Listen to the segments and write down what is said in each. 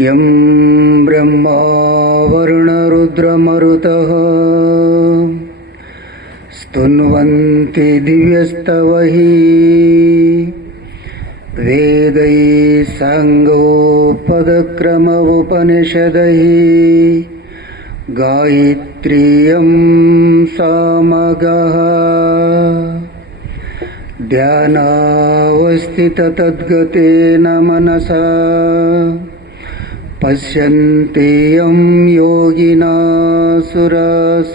यं ब्रह्मा वरुणरुद्रमरुतः। स्तुन्वन्ति दिव्यस्तवहि वेदैः साङ्गोपदक्रम उपनिषदैः गायत्र्यं सामगः। ध्यानावस्थिततद्गतेन मनसा पश्यन्ति यं योगिना सुरासुरगणदेवाय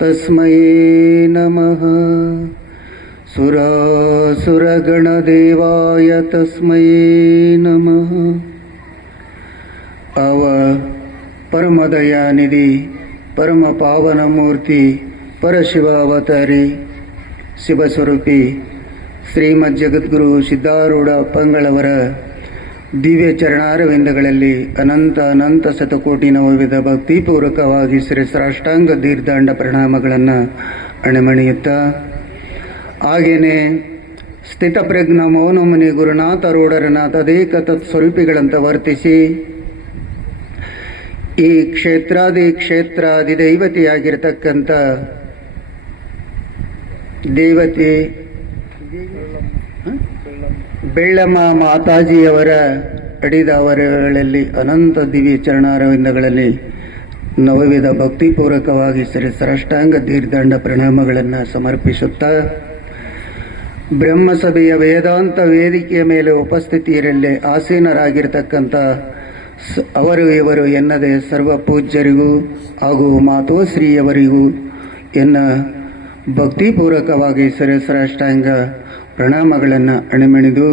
तस्मै नमः सुरासुरगणदेवाय तस्मै नमः ಅವ ಪರಮದಯಾನಿಧಿ ಪರಮ ಪಾವನ ಮೂರ್ತಿ ಪರಶಿವ ಅವತಾರಿ ಶಿವಸ್ವರೂಪಿ ಶ್ರೀಮದ್ ಜಗದ್ಗುರು ಸಿದ್ಧಾರೂಢ ಪಂಗಳವರ ದಿವ್ಯ ಚರಣಾರವಿಂದಗಳಲ್ಲಿ ಅನಂತ ಅನಂತ ಶತಕೋಟಿ ನವವಿಧ ಭಕ್ತಿಪೂರ್ವಕವಾಗಿ ಶ್ರೀ ಸಾಷ್ಟಾಂಗ ದೀರ್ಘಾಂಡ ಪ್ರಣಾಮಗಳನ್ನು ಅಣೆಮಣಿಯುತ್ತಾ. ಹಾಗೇನೆ ಸ್ಥಿತಪ್ರಜ್ಞ ಮೌನಮುನಿ ಗುರುನಾಥರೂಢರನ ತದೇಕ ತತ್ಸ್ವರೂಪಿಗಳಂತ ವರ್ತಿಸಿ ಈ ಕ್ಷೇತ್ರಾದಿ ಕ್ಷೇತ್ರಾದಿ ದೈವತಿಯಾಗಿರ್ತಕ್ಕಂಥ ದೇವತೆ ಬೆಳ್ಳಮ್ಮ ಮಾತಾಜಿಯವರ ಅಡಿದಾವರಗಳಲ್ಲಿ ಅನಂತ ದಿವ್ಯ ಚರಣಾರವಿಂದಗಳಲ್ಲಿ ನವವಿಧ ಭಕ್ತಿಪೂರ್ವಕವಾಗಿ ಶ್ರೀ ಸರಷ್ಟಾಂಗ ದೀರ್ಘಾಂಡ ಪ್ರಣಾಮಗಳನ್ನು ಸಮರ್ಪಿಸುತ್ತಾ ಬ್ರಹ್ಮಸಭೆಯ ವೇದಾಂತ ವೇದಿಕೆಯ ಮೇಲೆ ಉಪಸ್ಥಿತಿಯರಲ್ಲಿ ಆಸೀನರಾಗಿರ್ತಕ್ಕಂಥ ಅವರು ಇವರು ಎನ್ನದೆ ಸರ್ವ ಪೂಜ್ಯರಿಗೂ ಹಾಗೂ ಮಾತೋಶ್ರೀಯವರಿಗೂ ಎನ್ನ ಭಕ್ತಿಪೂರ್ವಕವಾಗಿ ಸರಸರಾಷ್ಟಾಂಗ ಪ್ರಣಾಮಗಳನ್ನು ಅಣಿಮಣಿದು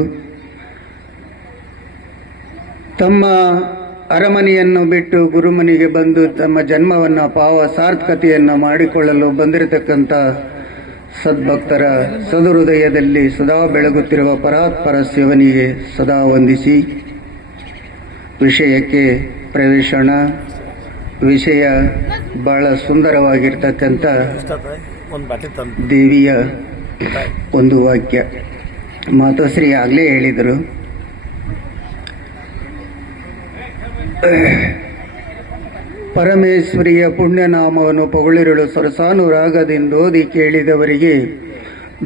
ತಮ್ಮ ಅರಮನೆಯನ್ನು ಬಿಟ್ಟು ಗುರುಮನಿಗೆ ಬಂದು ತಮ್ಮ ಜನ್ಮವನ್ನು ಪಾವ ಸಾರ್ಥಕತೆಯನ್ನು ಮಾಡಿಕೊಳ್ಳಲು ಬಂದಿರತಕ್ಕಂಥ ಸದ್ಭಕ್ತರ ಸದುಹೃದಯದಲ್ಲಿ ಸದಾ ಬೆಳಗುತ್ತಿರುವ ಪರಾತ್ಪರ ಶಿವನಿಗೆ ಸದಾ ವಂದಿಸಿ ವಿಷಯಕ್ಕೆ ಪ್ರವೇಶಣ. ವಿಷಯ ಬಹಳ ಸುಂದರವಾಗಿರ್ತಕ್ಕಂಥ ದೇವಿಯ ಒಂದು ವಾಕ್ಯ. ಮಾತೋಶ್ರೀ ಆಗಲೇ ಹೇಳಿದರು. ಪರಮೇಶ್ವರಿಯ ಪುಣ್ಯನಾಮವನ್ನು ಪೊಗಳಿರಲು ಸರಸಾನುರಾಗದಿಂದೋದಿ ಕೇಳಿದವರಿಗೆ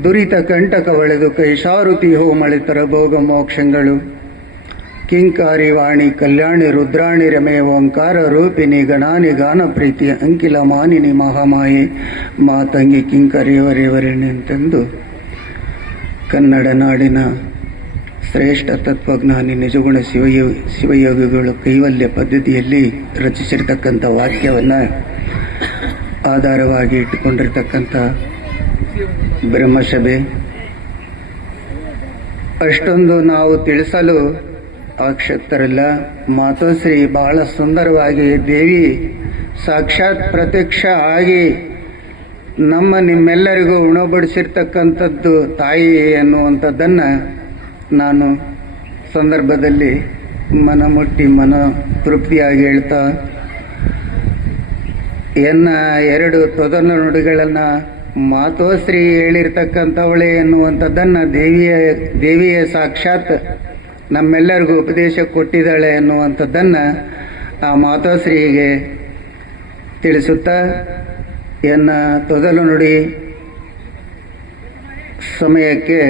ದುರಿತ ಕಂಟಕವಳೆದು ಕೈಶಾರುತಿ ಹೋಮಳಿತರ ಭೋಗ ಮೋಕ್ಷಗಳು. ಕಿಂಕಾರಿ ವಾಣಿ ಕಲ್ಯಾಣಿ ರುದ್ರಾಣಿ ರಮೇ ಓಂಕಾರ ರೂಪಿಣಿ ಗಣಾನಿ ಗಾನ ಪ್ರೀತಿ ಅಂಕಿಲ ಮಾನಿನಿ ಮಹಾಮಾಯಿ. ಮಾತಂಗಿ ಕಿಂಕರಿಯವರಿವರೆನೆಂತೆಂದು ಕನ್ನಡ ನಾಡಿನ ಶ್ರೇಷ್ಠ ತತ್ವಜ್ಞಾನಿ ನಿಜಗುಣ ಶಿವಯ ಶಿವಯೋಗಿಗಳು ಕೈವಲ್ಯ ಪದ್ಧತಿಯಲ್ಲಿ ರಚಿಸಿರ್ತಕ್ಕಂಥ ವಾಕ್ಯವನ್ನು ಆಧಾರವಾಗಿ ಇಟ್ಟುಕೊಂಡಿರ್ತಕ್ಕಂಥ ಬ್ರಹ್ಮಸಭೆ. ಅಷ್ಟೊಂದು ನಾವು ತಿಳಿಸಲು ಆಕ್ಷಕ್ತರಲ್ಲ ಮಾತೋಶ್ರೀ ಬಹಳ ಸುಂದರವಾಗಿ ದೇವಿ ಸಾಕ್ಷಾತ್ ಪ್ರತ್ಯಕ್ಷ ಆಗಿ ನಮ್ಮ ನಿಮ್ಮೆಲ್ಲರಿಗೂ ಉಣಬಡಿಸಿರ್ತಕ್ಕಂಥದ್ದು ತಾಯಿ ಅನ್ನುವಂಥದ್ದನ್ನು ನಾನು ಸಂದರ್ಭದಲ್ಲಿ ಮನ ಮುಟ್ಟಿ ಮನ ತೃಪ್ತಿಯಾಗಿ ಹೇಳ್ತಾ, ಎನ್ನ ಎರಡು ತೊದನ ನುಡಿಗಳನ್ನು ಮಾತೋಶ್ರೀ ಹೇಳಿರ್ತಕ್ಕಂಥವಳೆ ಎನ್ನುವಂಥದ್ದನ್ನು ದೇವಿಯ ದೇವಿಯ ಸಾಕ್ಷಾತ್ ನಮ್ಮೆಲ್ಲರಿಗೂ ಉಪದೇಶ ಕೊಟ್ಟಿದ್ದಾಳೆ ಅನ್ನುವಂಥದ್ದನ್ನ ಆ ಮಾತಾಶ್ರೀಗೆ ತಿಳಿಸುತ್ತಾ ಎನ್ನ ತೊದಲು ನುಡಿ ಸಮಯಕ್ಕೆ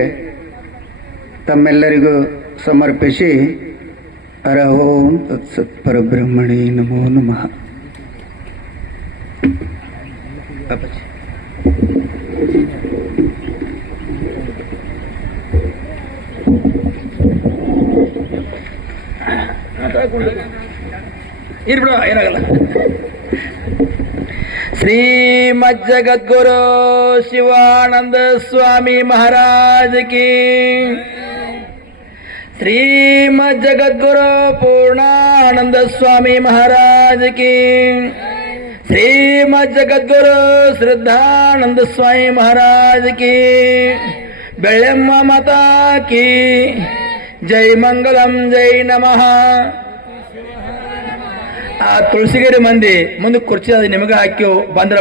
ತಮ್ಮೆಲ್ಲರಿಗೂ ಸಮರ್ಪಿಸಿ ಅರಹೋಂ ತತ್ಸತ್ ಪರಬ್ರಹ್ಮಣಿ ನಮೋ ನಮಃ. ಇರ್ಬಿಡು ಏನಾಗಲ್ಲ. ಶ್ರೀಮಜ್ಜಗದ್ಗುರು ಶಿವಾನಂದ ಸ್ವಾಮಿ ಮಹಾರಾಜ್ ಕಿ. ಶ್ರೀಮಜ್ಜಗದ್ಗುರು ಪೂರ್ಣಾನಂದ ಸ್ವಾಮಿ ಮಹಾರಾಜ್ ಕಿ. ಶ್ರೀಮಜ್ಜಗದ್ಗುರು ಶ್ರದ್ಧಾನಂದ ಸ್ವಾಮಿ ಮಹಾರಾಜ್ ಕಿ. ಬೆಳೆಮ್ಮ ಮತ ಕಿ. ಜೈ ಮಂಗಲಂ, ಜೈ ನಮಃ. ಆ ತುಳಸಿಗೆರೆ ಮಂದಿ ಮುಂದೆ ಕುರ್ಚಿ ಅದು ನಿಮಗೆ ಹಾಕಿ ಬಂದ್ರ.